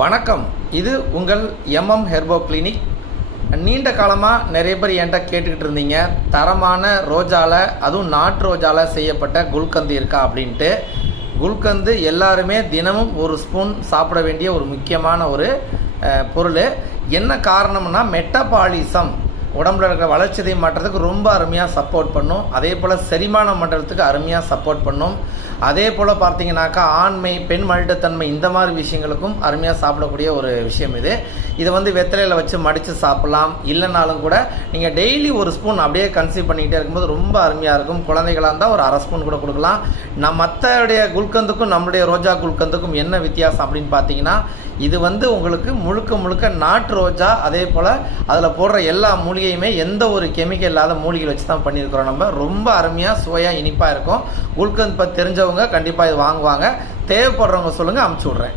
வணக்கம். இது உங்கள் எம்எம் ஹெர்போ கிளினிக் நீண்ட காலமாக நிறைய பேர் என்கிட்ட கேட்டுக்கிட்டு இருந்தீங்க. தரமான ரோஜால அதுவும் நாட்டு ரோஜால செய்யப்பட்ட குல்கந்து இருக்கா அப்படின்ட்டு. குல்கந்து எல்லாருமே தினமும் ஒரு ஸ்பூன் சாப்பிட வேண்டிய ஒரு முக்கியமான ஒரு பொருள். என்ன காரணம்னா மெட்டபாலிசம். உடம்புல இருக்கிற வளர்ச்சிதை மாற்றத்துக்கு ரொம்ப அருமையாக சப்போர்ட் பண்ணும். அதே போல் செரிமான மண்டலத்துக்கு அருமையாக சப்போர்ட் பண்ணும். அதே போல் பார்த்தீங்கன்னாக்கா ஆண்மை பெண் மழுட்டத்தன்மை இந்த மாதிரி விஷயங்களுக்கும் அருமையாக சாப்பிடக்கூடிய ஒரு விஷயம் இது. இதை வந்து வெத்தலையில் வச்சு மடித்து சாப்பிட்லாம். இல்லைனாலும் கூட நீங்கள் டெய்லி ஒரு ஸ்பூன் அப்படியே கன்சீவ் பண்ணிக்கிட்டே இருக்கும்போது ரொம்ப அருமையாக இருக்கும். குழந்தைகளாக இருந்தால் ஒரு அரை ஸ்பூன் கூட கொடுக்கலாம். நம் மற்றடைய குல்கந்துக்கும் நம்மளுடைய ரோஜா குல்கந்துக்கும் என்ன வித்தியாசம் அப்படின்னு பார்த்தீங்கன்னா இது வந்து உங்களுக்கு முழுக்க முழுக்க நாட்டு ரோஜா அதே போல் அதில் போடுற எல்லா மூலிகையுமே எந்த ஒரு கெமிக்கல் இல்லாத மூலிகை வச்சு தான் பண்ணியிருக்கிறோம் நம்ம. ரொம்ப அருமையாக சுவையாக இனிப்பாக இருக்கும். குல்கந்த் பற்றி தெரிஞ்சவங்க கண்டிப்பாக இது வாங்குவாங்க. தேவைப்படுறவங்க சொல்லுங்கள் அமுச்சு விட்றேன்.